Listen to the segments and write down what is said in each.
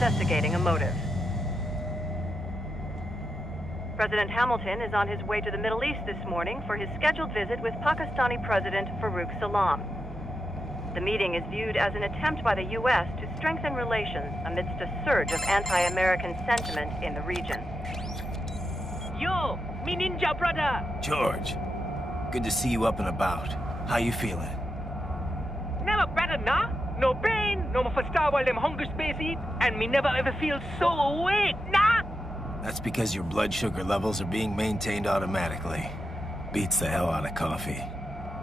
investigating a motive. President Hamilton is on his way to the Middle East this morning for his scheduled visit with Pakistani President Farouk Salam. The meeting is viewed as an attempt by the U.S. to strengthen relations amidst a surge of anti-American sentiment in the region. Yo, me ninja brother! George, good to see you up and about. How you feeling? Never better, nah? No pain, no more for star while them hunger space eat, and me never ever feel so awake, nah? That's because your blood sugar levels are being maintained automatically. Beats the hell out of coffee.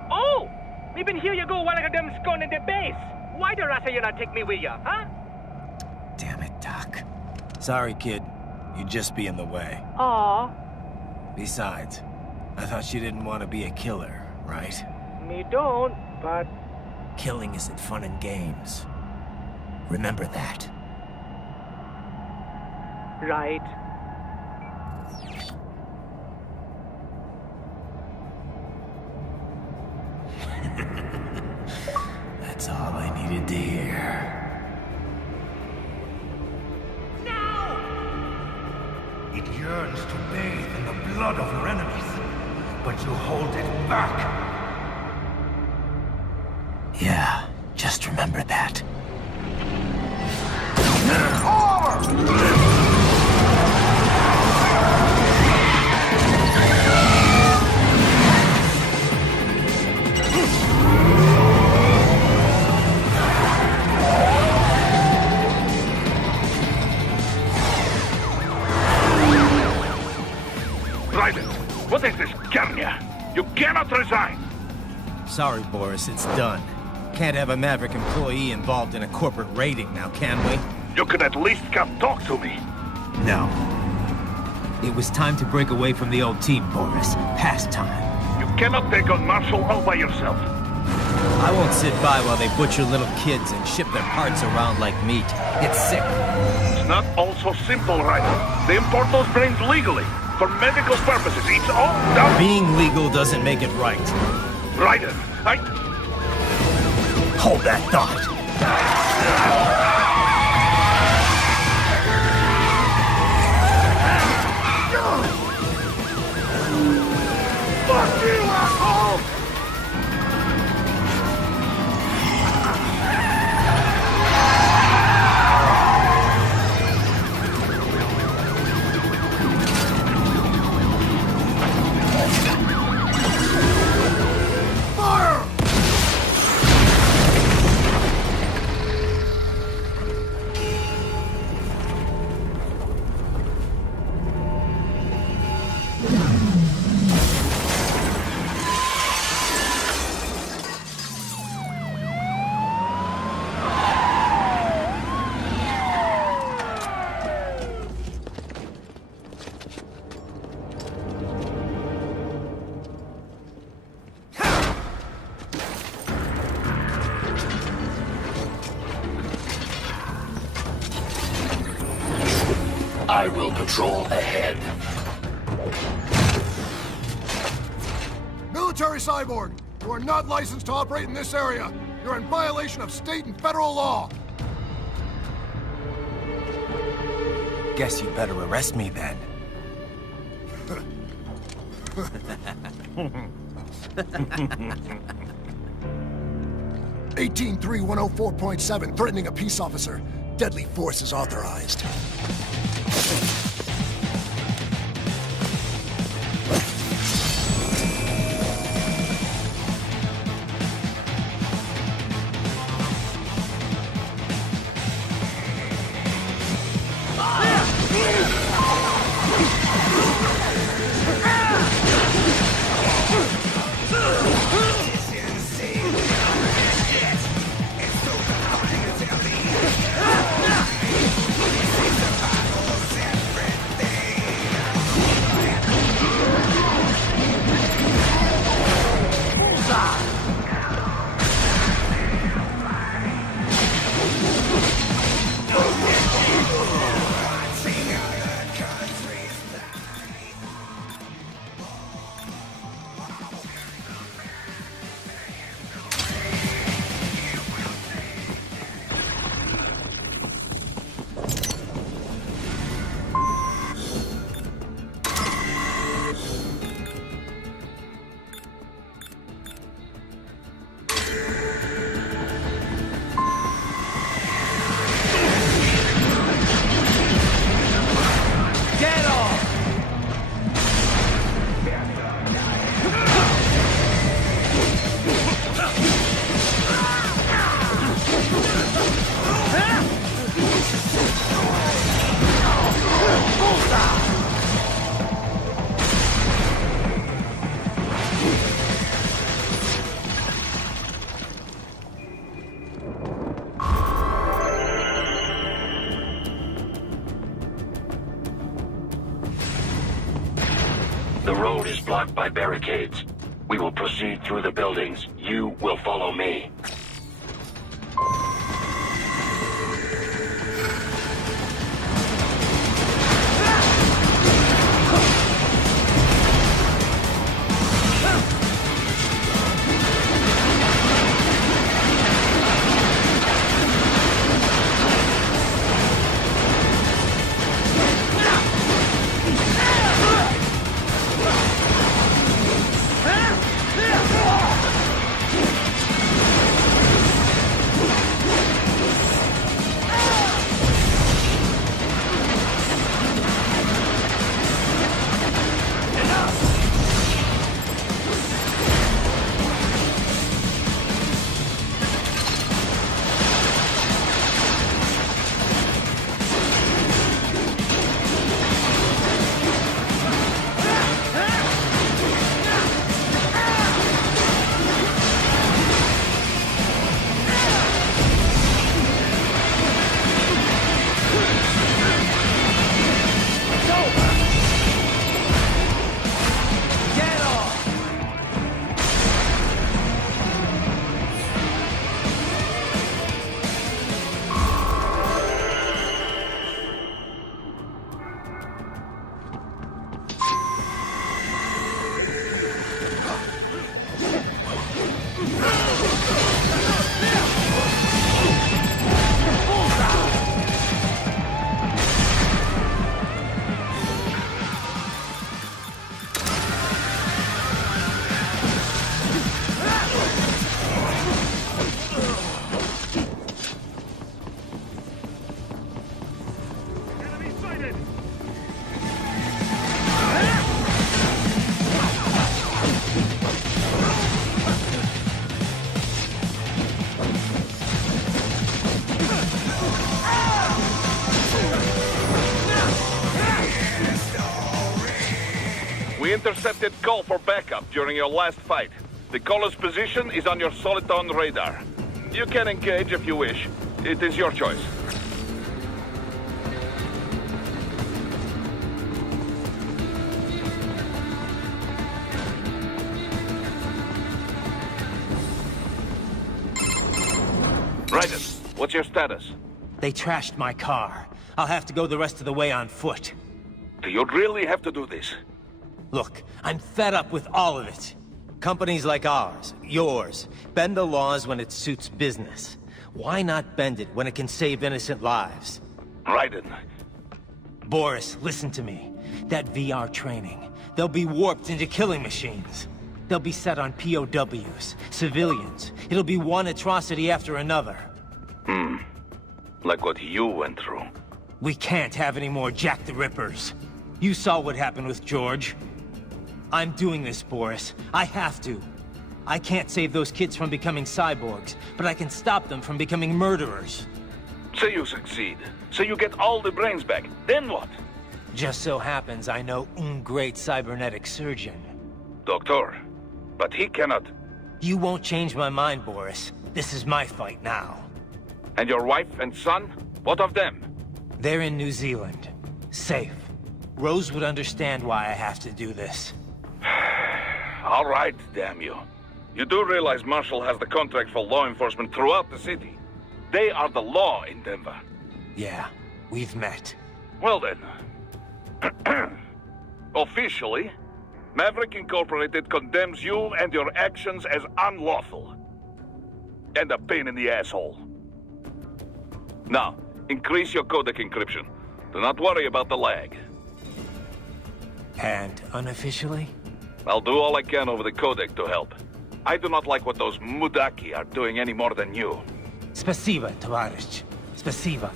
Oh! Me been here you go while I got them scone in the base. Why the rasta you not take me with ya, huh? Damn it, Doc. Sorry, kid. You'd just be in the way. Aw. Besides, I thought you didn't want to be a killer, right? Me don't, but... Killing isn't fun and games. Remember that. Right. That's all I needed to hear. It yearns to bathe in the blood of your enemies, but you hold it back. Yeah, just remember that. Raiden, what is this, campaña? You cannot resign! Sorry, Boris, it's done. Can't have a Maverick employee involved in a corporate raiding now, can we? You could at least come talk to me. No. It was time to break away from the old team, Boris. Past time. You cannot take on martial all by yourself. I won't sit by while they butcher little kids and ship their parts around like meat. It's sick. It's not all so simple, Raiden. They import those brains legally. For medical purposes, it's all done. Being legal doesn't make it right. Raiden, Hold that thought. Fuck you, asshole! I will patrol ahead. Military cyborg, you are not licensed to operate in this area. You're in violation of state and federal law. Guess you better arrest me then. 183-104.7, threatening a peace officer. Deadly force is authorized. road is blocked by barricades. We will proceed through the buildings. You will follow me. We intercepted call for backup during your last fight. The caller's position is on your Soliton radar. You can engage if you wish. It is your choice. Raiden, what's your status? They trashed my car. I'll have to go the rest of the way on foot. Do you really have to do this? Look, I'm fed up with all of it. Companies like ours, yours, bend the laws when it suits business. Why not bend it when it can save innocent lives? Raiden. Boris, listen to me. That VR training, they'll be warped into killing machines. They'll be set on POWs, civilians. It'll be one atrocity after another. Like what you went through. We can't have any more Jack the Rippers. You saw what happened with George. I'm doing this, Boris. I have to. I can't save those kids from becoming cyborgs, but I can stop them from becoming murderers. Say you succeed. Say you get all the brains back. Then what? Just so happens I know un great cybernetic surgeon. Doctor. But he cannot. You won't change my mind, Boris. This is my fight now. And your wife and son? What of them? They're in New Zealand. Safe. Rose would understand why I have to do this. All right, damn you. You do realize Marshall has the contract for law enforcement throughout the city. They are the law in Denver. Yeah, we've met. Well then. Officially, Maverick Incorporated condemns you and your actions as unlawful. And a pain in the asshole. Now, increase your codec encryption. Do not worry about the lag. And unofficially? I'll do all I can over the codec to help. I do not like what those Mudaki are doing any more than you. Spasiba, Tavarish. Spasiba.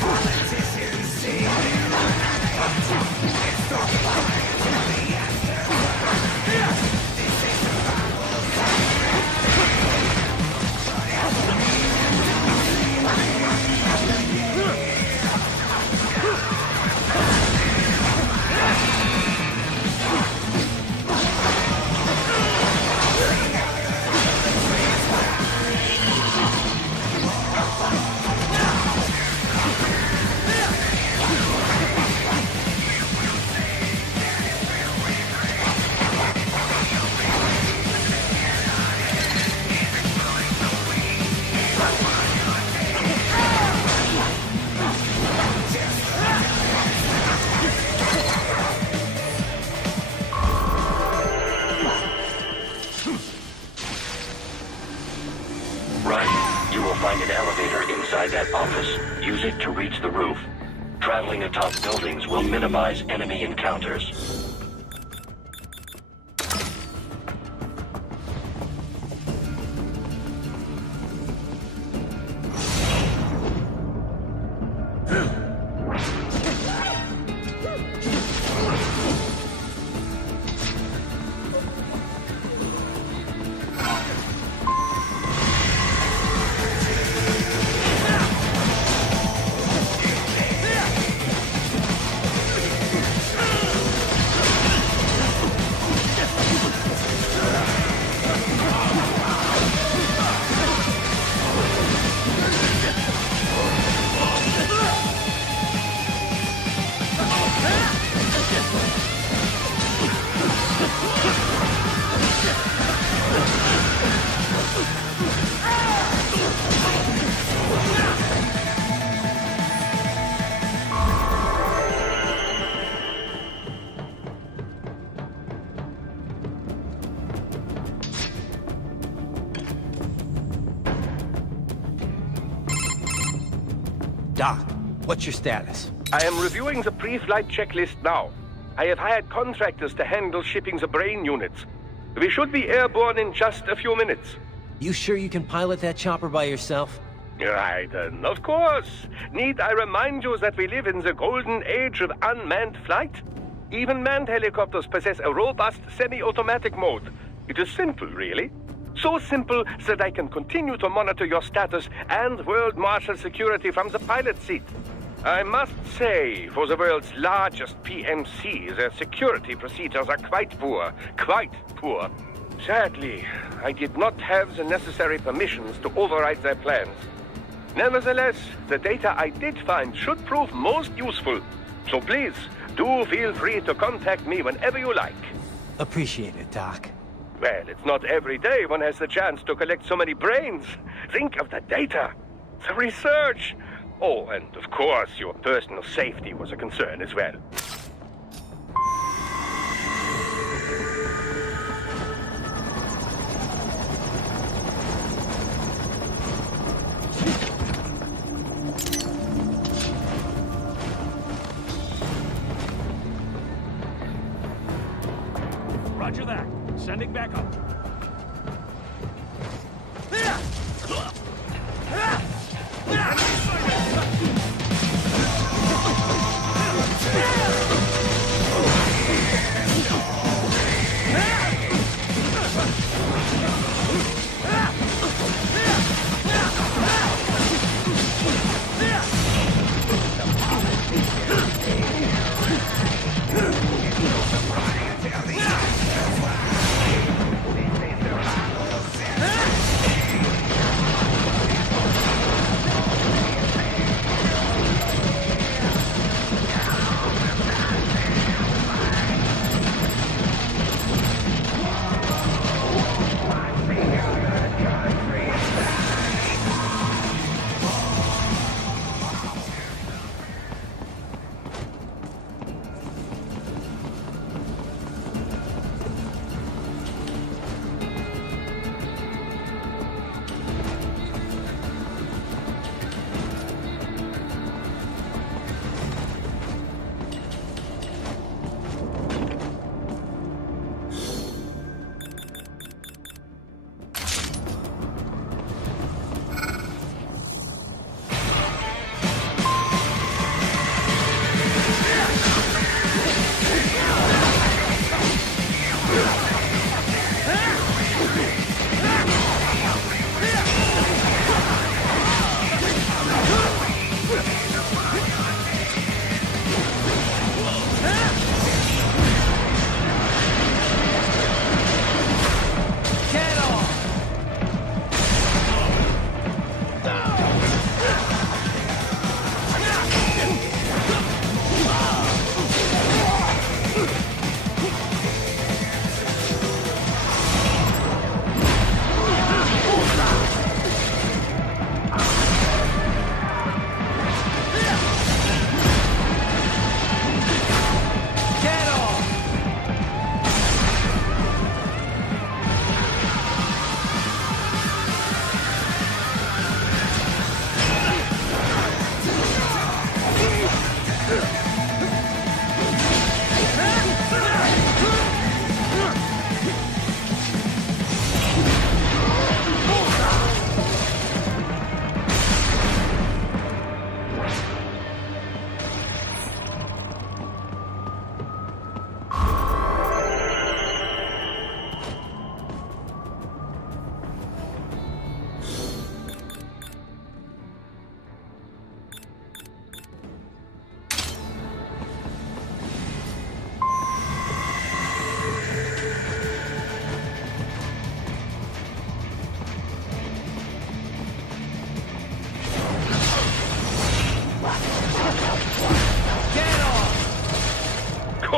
Politics elevator inside that office. Use it to reach the roof. Traveling atop buildings will minimize enemy encounters. Doc, what's your status? I am reviewing the pre-flight checklist now. I have hired contractors to handle shipping the brain units. We should be airborne in just a few minutes. You sure you can pilot that chopper by yourself? Raiden, of course. Need I remind you that we live in the golden age of unmanned flight? Even manned helicopters possess a robust semi-automatic mode. It is simple, really. So simple that I can continue to monitor your status and world marshal security from the pilot seat. I must say, for the world's largest PMC, their security procedures are quite poor. Quite poor. Sadly, I did not have the necessary permissions to override their plans. Nevertheless, the data I did find should prove most useful. So please, do feel free to contact me whenever you like. Appreciate it, Doc. Well, it's not every day one has the chance to collect so many brains. Think of the data, the research. Oh, and of course, your personal safety was a concern as well. Roger that. Sending back up.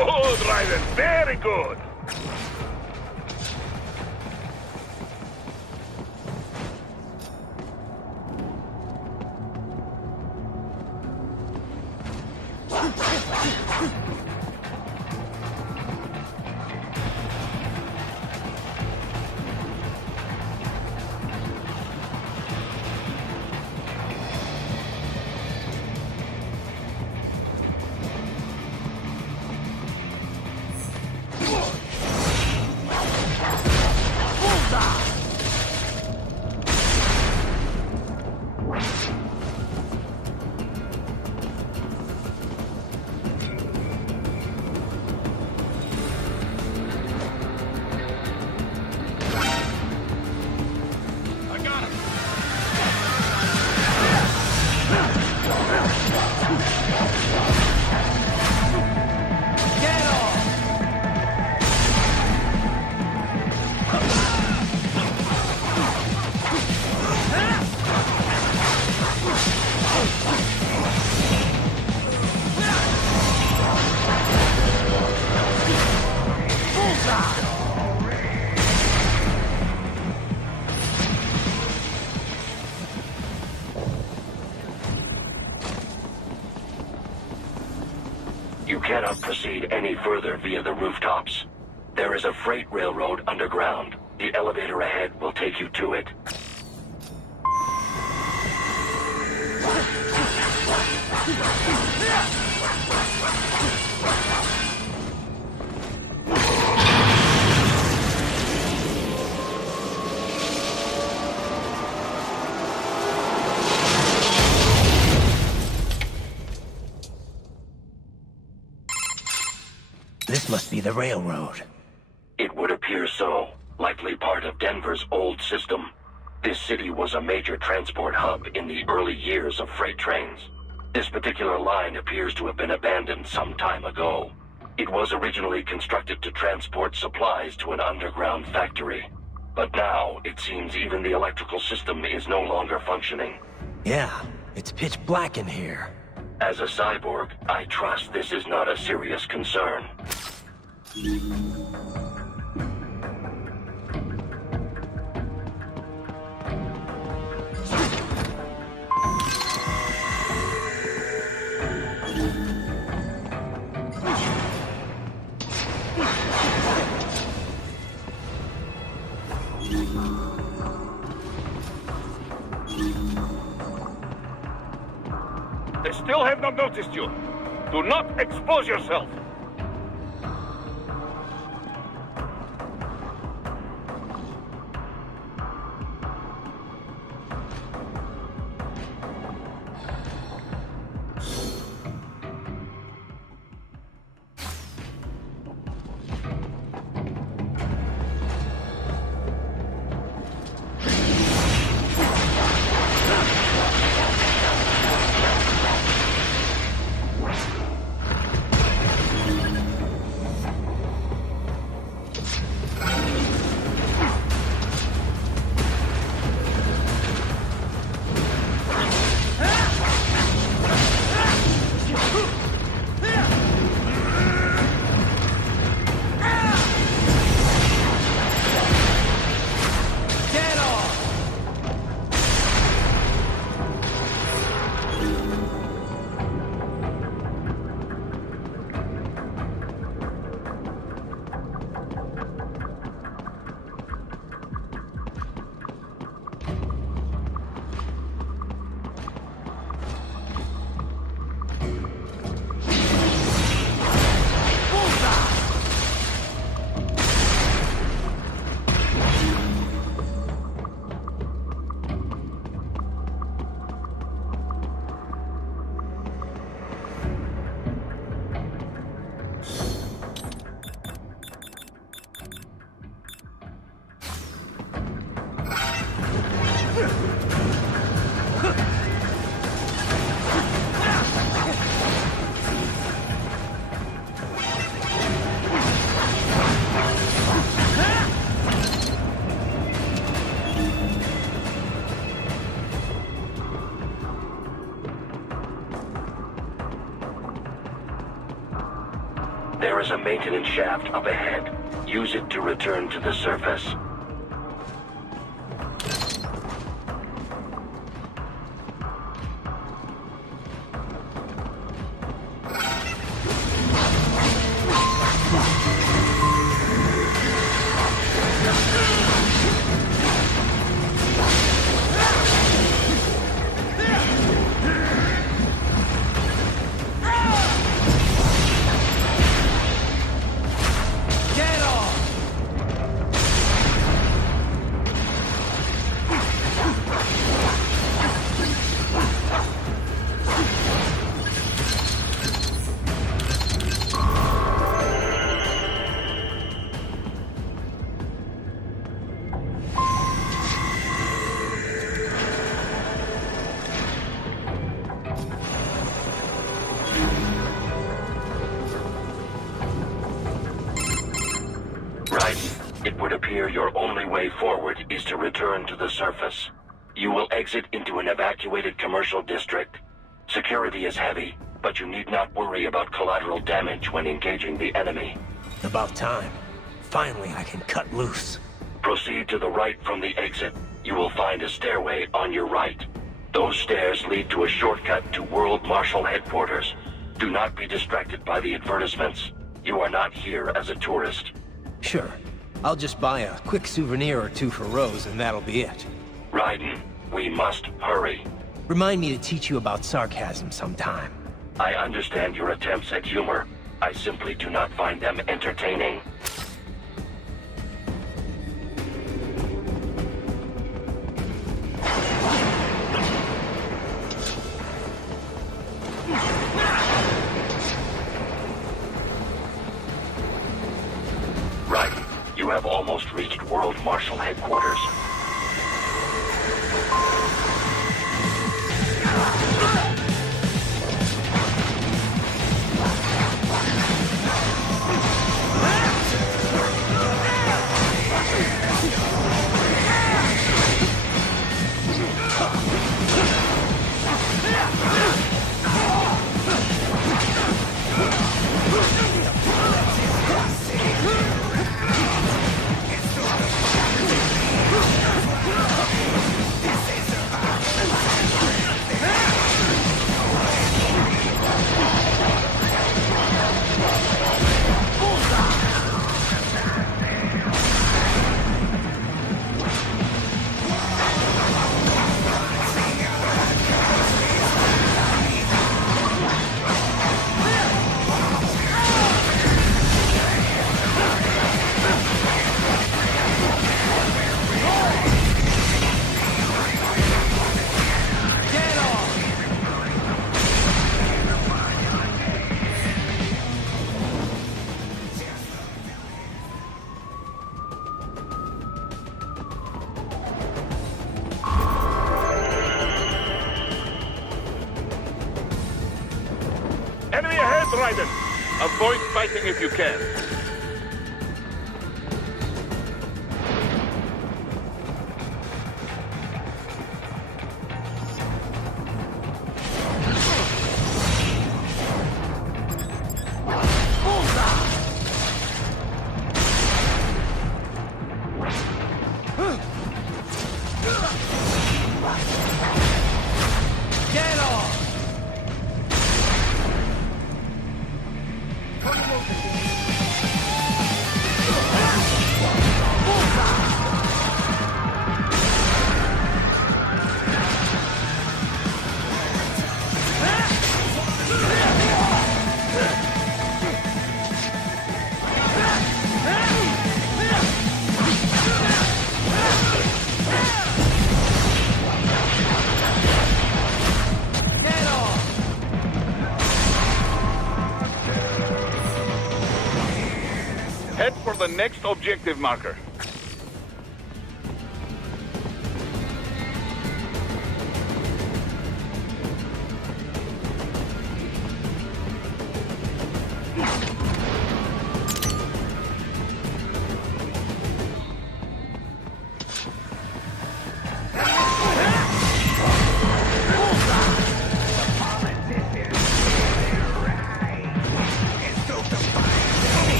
Good, Raiden. Very good. You cannot proceed any further via the rooftops. There is a freight railroad underground. The elevator ahead will take you to it. This must be the railroad. It would appear so. Likely part of Denver's old system. This city was a major transport hub in the early years of freight trains. This particular line appears to have been abandoned some time ago. It was originally constructed to transport supplies to an underground factory. But now, it seems even the electrical system is no longer functioning. Yeah, it's pitch black in here. As a cyborg, I trust this is not a serious concern. They still have not noticed you. Do not expose yourself. There is a maintenance shaft up ahead. Use it to return to the surface. It would appear your only way forward is to return to the surface. You will exit into an evacuated commercial district. Security is heavy, but you need not worry about collateral damage when engaging the enemy. About time. Finally, I can cut loose. Proceed to the right from the exit. You will find a stairway on your right. Those stairs lead to a shortcut to World Marshal Headquarters. Do not be distracted by the advertisements. You are not here as a tourist. Sure. I'll just buy a quick souvenir or two for Rose, and that'll be it. Raiden, we must hurry. Remind me to teach you about sarcasm sometime. I understand your attempts at humor. I simply do not find them entertaining. Raiden, you have almost reached World Marshal Headquarters. Enemy ahead, Raiden! Avoid fighting if you can. Head for the next objective marker.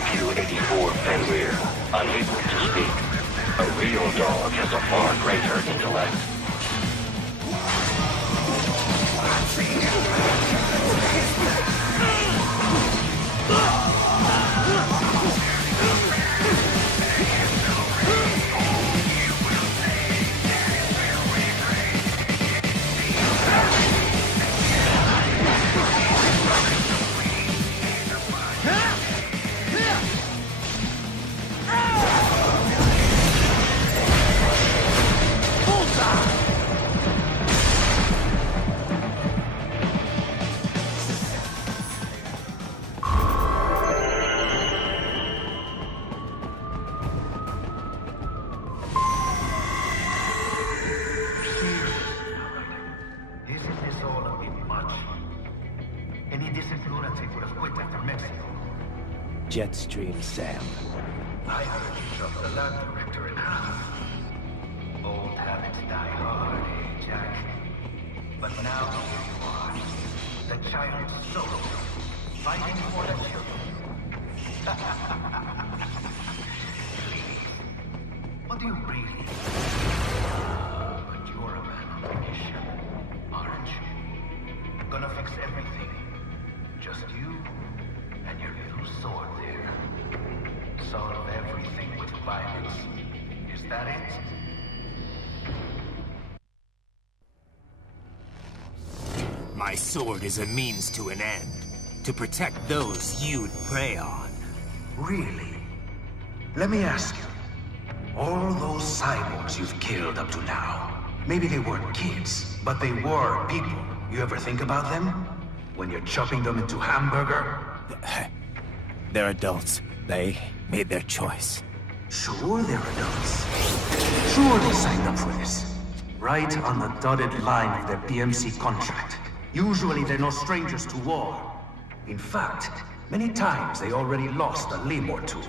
Q84 Fenrir, unable to speak. A real dog has a far greater intellect. Jetstream Sam. I heard you shot the lab director in half. Old habits die hard, eh, Jack? But now here you are, the child's soul, fighting for the children. What do you really need? But you're a man on a mission, aren't you? Gonna fix everything. Just you and your little sword there. Solve everything with violence. Is that it? My sword is a means to an end. To protect those you'd prey on. Really? Let me ask you. All those cyborgs you've killed up to now, maybe they weren't kids, but they were people. You ever think about them? When you're chopping them into hamburger? They're adults. They made their choice. Sure they're adults. Sure they signed up for this. Right on the dotted line of their BMC contract. Usually they're no strangers to war. In fact, many times they already lost a limb or two.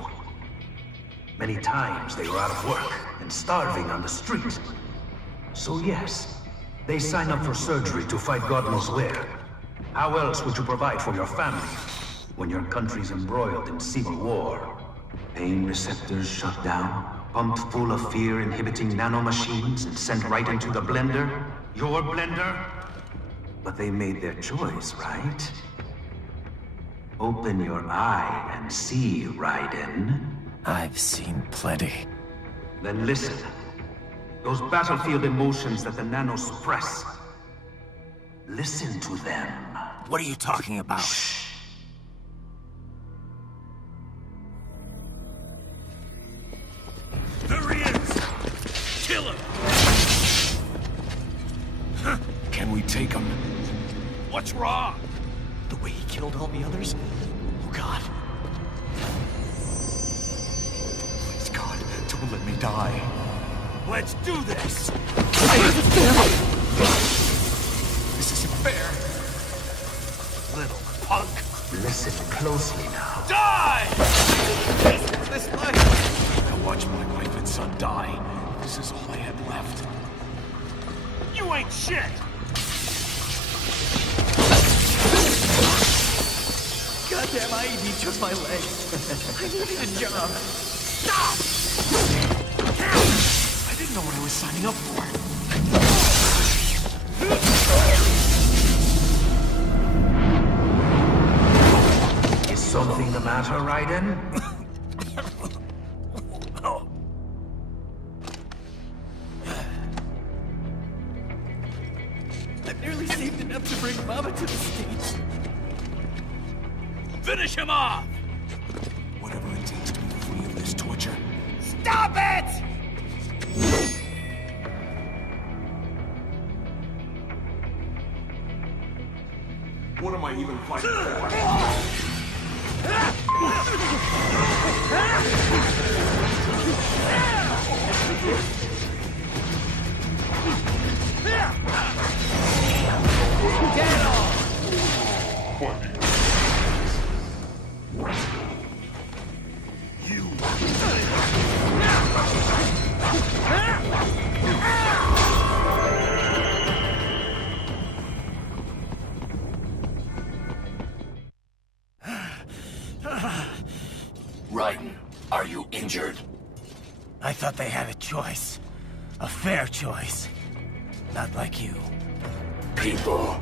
Many times they were out of work and starving on the street. So yes, they sign up for surgery to fight God knows where. How else would you provide for your family when your country's embroiled in civil war? Pain receptors shut down, pumped full of fear-inhibiting nanomachines and sent right into the blender? Your blender? But they made their choice, right? Open your eye and see, Raiden. I've seen plenty. Then listen. Those battlefield emotions that the nanos suppress. Listen to them. What are you talking about? Shh. There he is! Kill him! Can we take him? What's wrong? The way he killed all the others? Oh, God. Please, God, don't let me die. Let's do this! This isn't fair. Little punk. Listen closely now. Die! This life. I watched my wife and son die. This is all I had left. You ain't shit! Goddamn IED took my leg. I needed a job. Stop! I didn't know what I was signing up for. Is something the matter, Raiden? I barely saved enough to bring Mama to the States. Finish him off! Whatever it takes to be free of this torture. Stop it! What am I even fighting for? Get off! Raiden, are you injured? I thought they had a choice. A fair choice. Not like you. People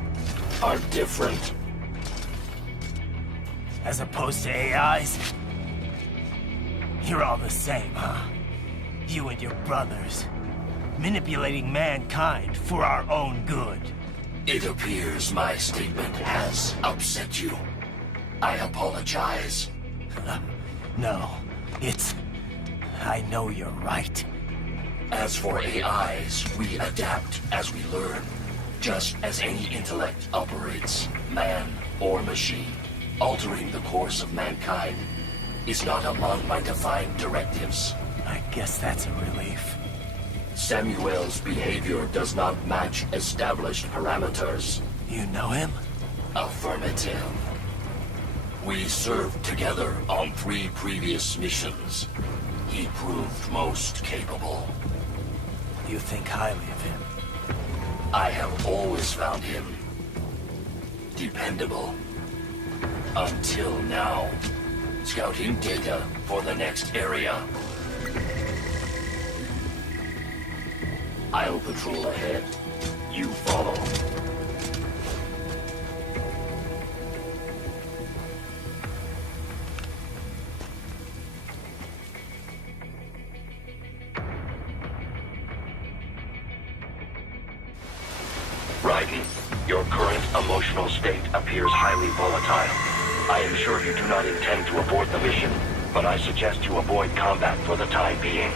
are different. As opposed to AIs? You're all the same, huh? You and your brothers. Manipulating mankind for our own good. It appears my statement has upset you. I apologize. No, it's... I know you're right. As for AIs, we adapt as we learn. Just as any intellect operates, man or machine. Altering the course of mankind is not among my defined directives. I guess that's a relief. Samuel's behavior does not match established parameters. You know him? Affirmative. We served together on 3 previous missions. He proved most capable. You think highly of him? I have always found him dependable. Until now. Scouting data for the next area. I'll patrol ahead. You follow. Raiden, your current emotional state appears highly volatile. I am sure you do not intend to abort the mission, but I suggest you avoid combat for the time being.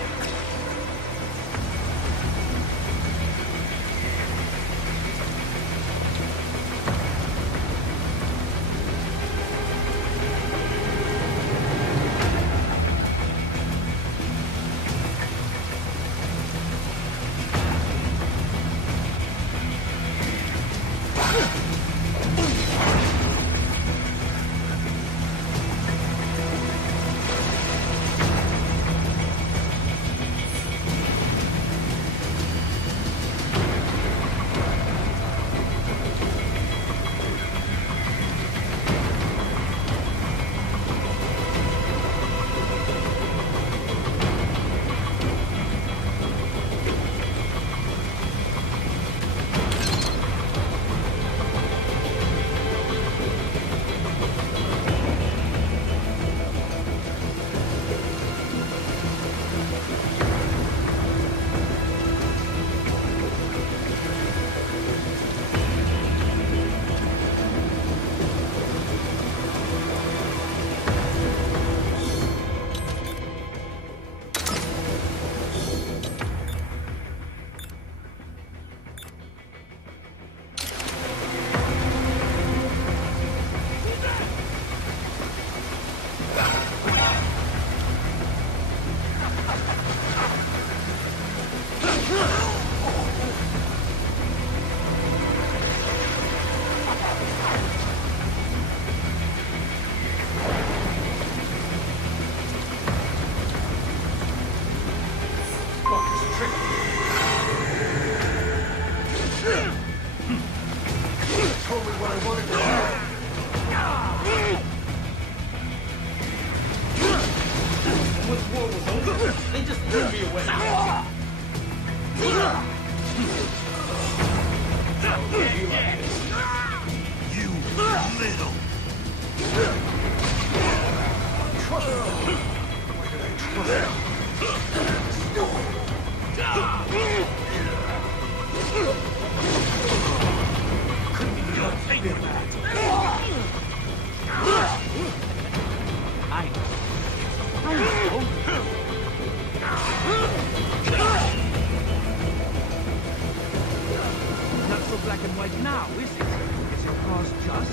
Not so black and white now, is it? Is your cause just?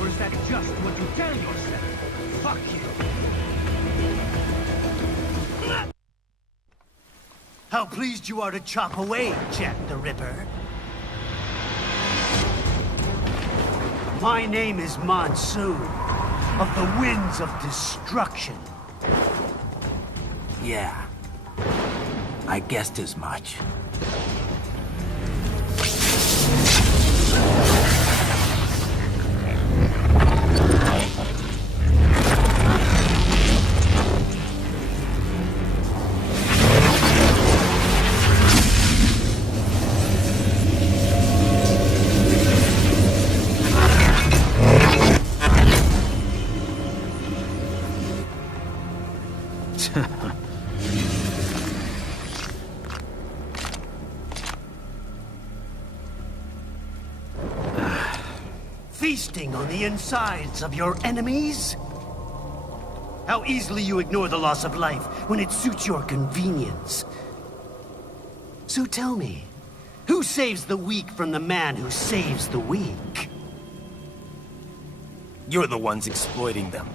Or is that just what you tell yourself? Fuck you. How pleased you are to chop away, Jack the Ripper. My name is Monsoon, of the Winds of Destruction. Yeah. I guessed as much. Feasting on the insides of your enemies? How easily you ignore the loss of life when it suits your convenience. So tell me, who saves the weak from the man who saves the weak? You're the ones exploiting them.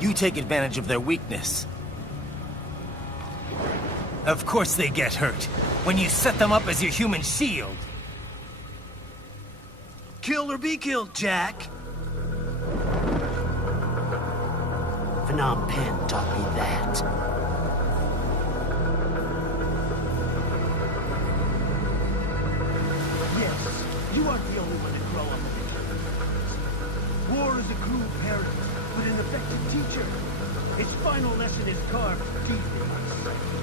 You take advantage of their weakness. Of course they get hurt when you set them up as your human shield. Kill or be killed, Jack. Phnom Penh taught me that. Yes, you aren't the only one to grow up with it. War is a cruel parent, but an effective teacher. Its final lesson is carved deep in my psyche.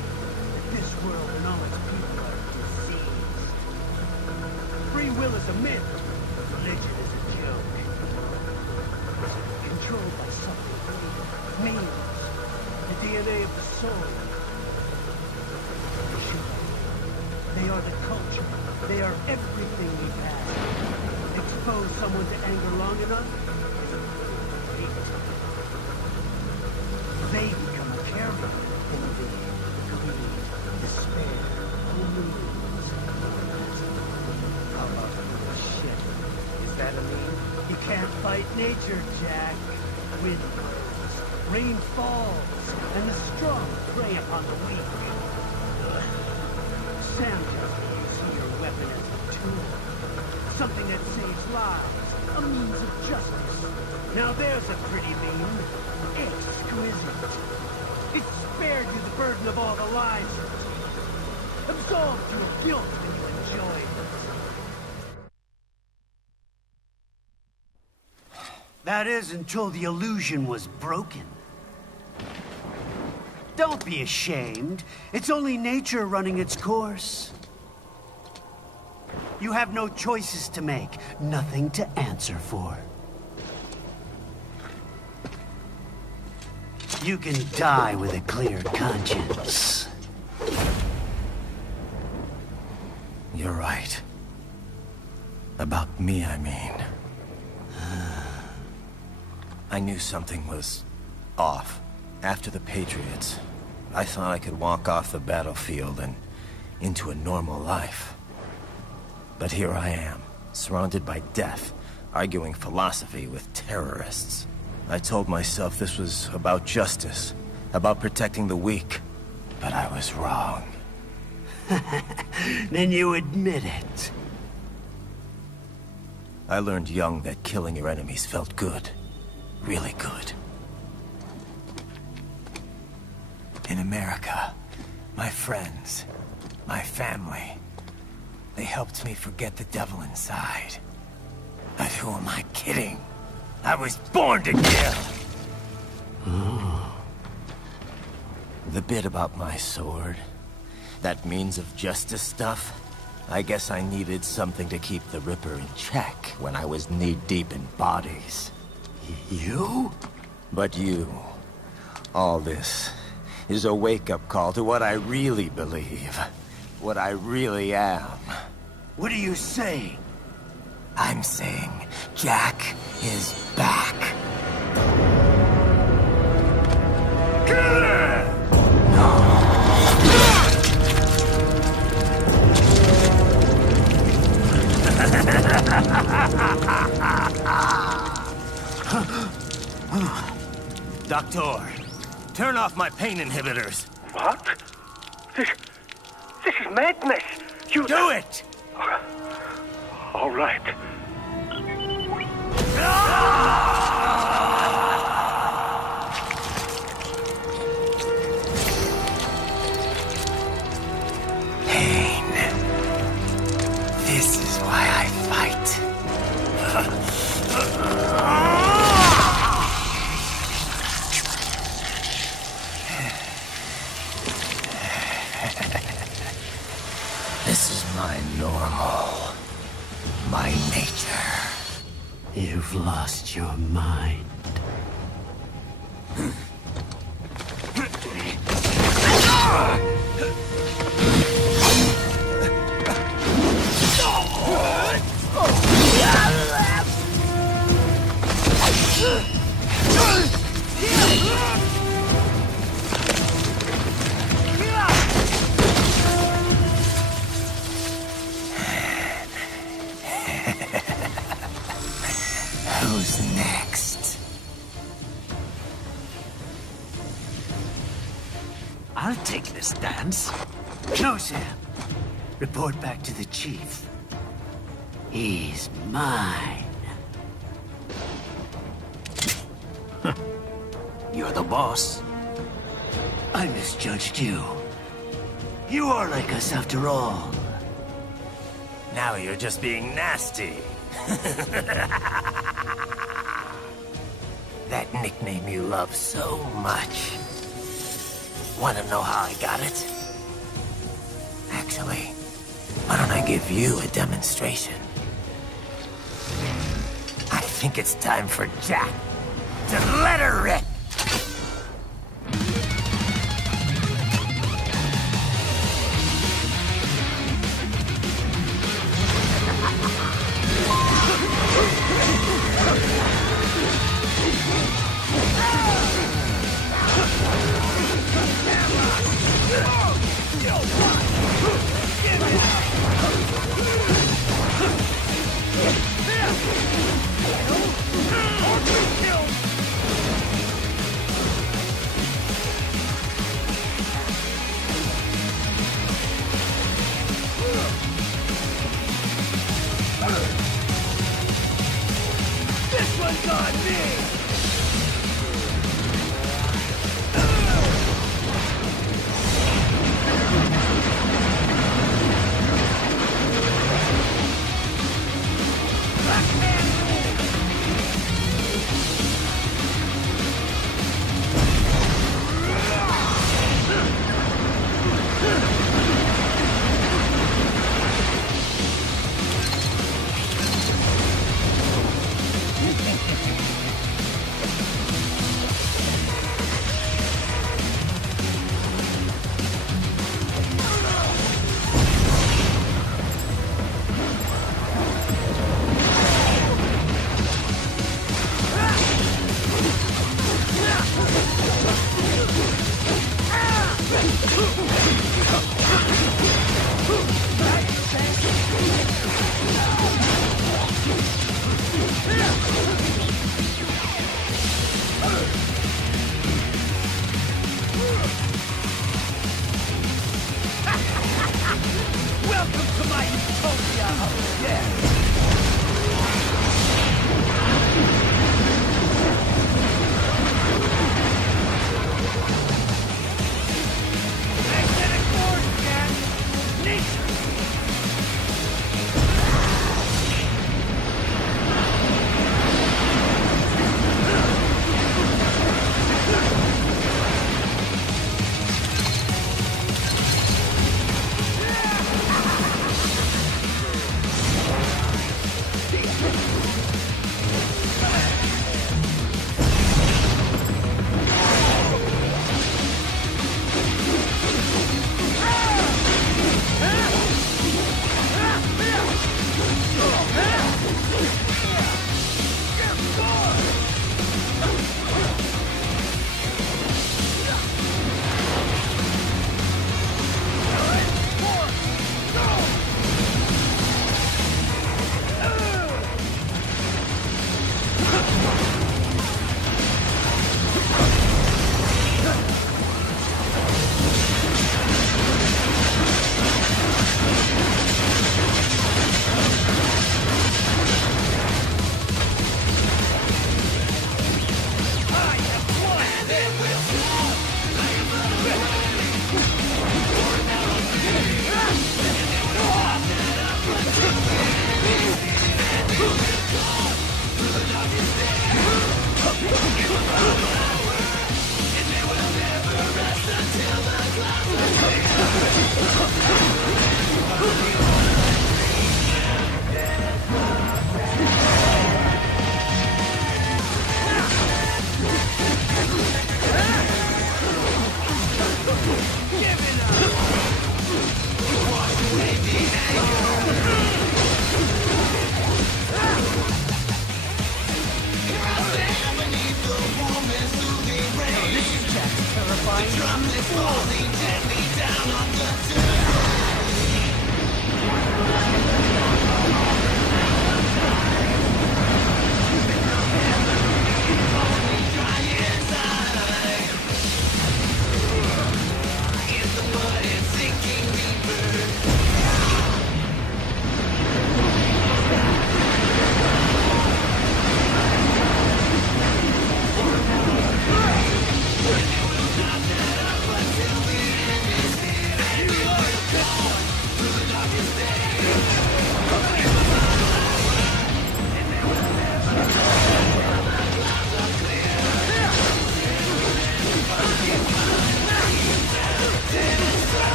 That this world and all its people are diseased. Free will is a myth. Religion is a joke. It's controlled by something greater. Means. The DNA of the soul. They are the culture. They are everything we've had. Expose someone to anger long enough, they become a carrier. Envy, greed, despair, wounds. How about bullshit? Is that a meme? You can't fight nature, Jack. Wind blows, rain falls, and the strong prey upon the weak. Sam tells me you see your weapon as a tool. Something that saves lives, a means of justice. Now there's a pretty meme. Exquisite. It spared you the burden of all the lies. Absolved you of guilt when you enjoyed it. That is until the illusion was broken. Don't be ashamed. It's only nature running its course. You have no choices to make, nothing to answer for. You can die with a clear conscience. You're right. About me, I mean. I knew something was off. After the Patriots, I thought I could walk off the battlefield and into a normal life. But here I am, surrounded by death, arguing philosophy with terrorists. I told myself this was about justice, about protecting the weak. But I was wrong. Then you admit it. I learned young that killing your enemies felt good. Really good. In America, my friends, my family, they helped me forget the devil inside. But who am I kidding? I was born to kill! The bit about my sword, that means of justice stuff, I guess I needed something to keep the Ripper in check when I was knee-deep in bodies. You? But you, all this, is a wake-up call to what I really believe. What I really am. What are you saying? I'm saying Jack is back. Doctor, turn off my pain inhibitors. What? This is madness. You do it! All right. Pain. This is why I fight. This is my normal. My nature. You've lost your mind. I'll take this dance. No, Sam. Report back to the chief. He's mine. You're the boss. I misjudged you. You are like us after all. Now you're just being nasty. That nickname you love so much. Want to know how I got it? Actually, why don't I give you a demonstration? I think it's time for Jack to let her rip. This one's on me! Welcome to my utopia of death! Magnetic force, Jack! Nature!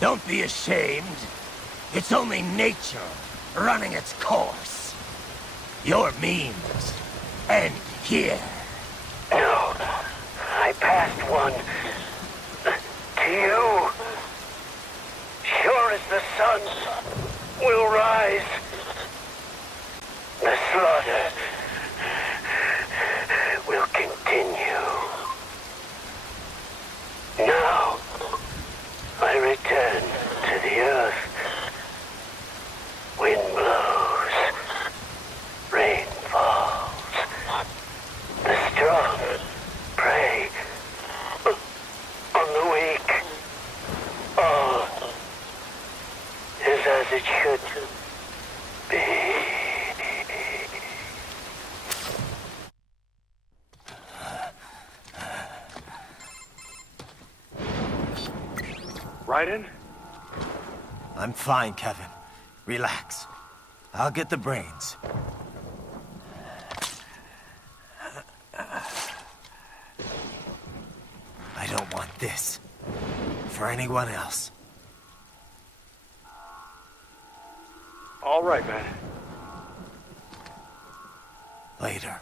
Don't be ashamed. It's only nature running its course. Your means end here. No, I passed one. To you. Sure as the sun will rise. The slaughter will continue. Now, I return to the earth. Wind blows. Rain falls. The strong prey on the weak. All is as it should be. Raiden? I'm fine, Kevin. Relax. I'll get the brains. I don't want this. For anyone else. All right, man. Later.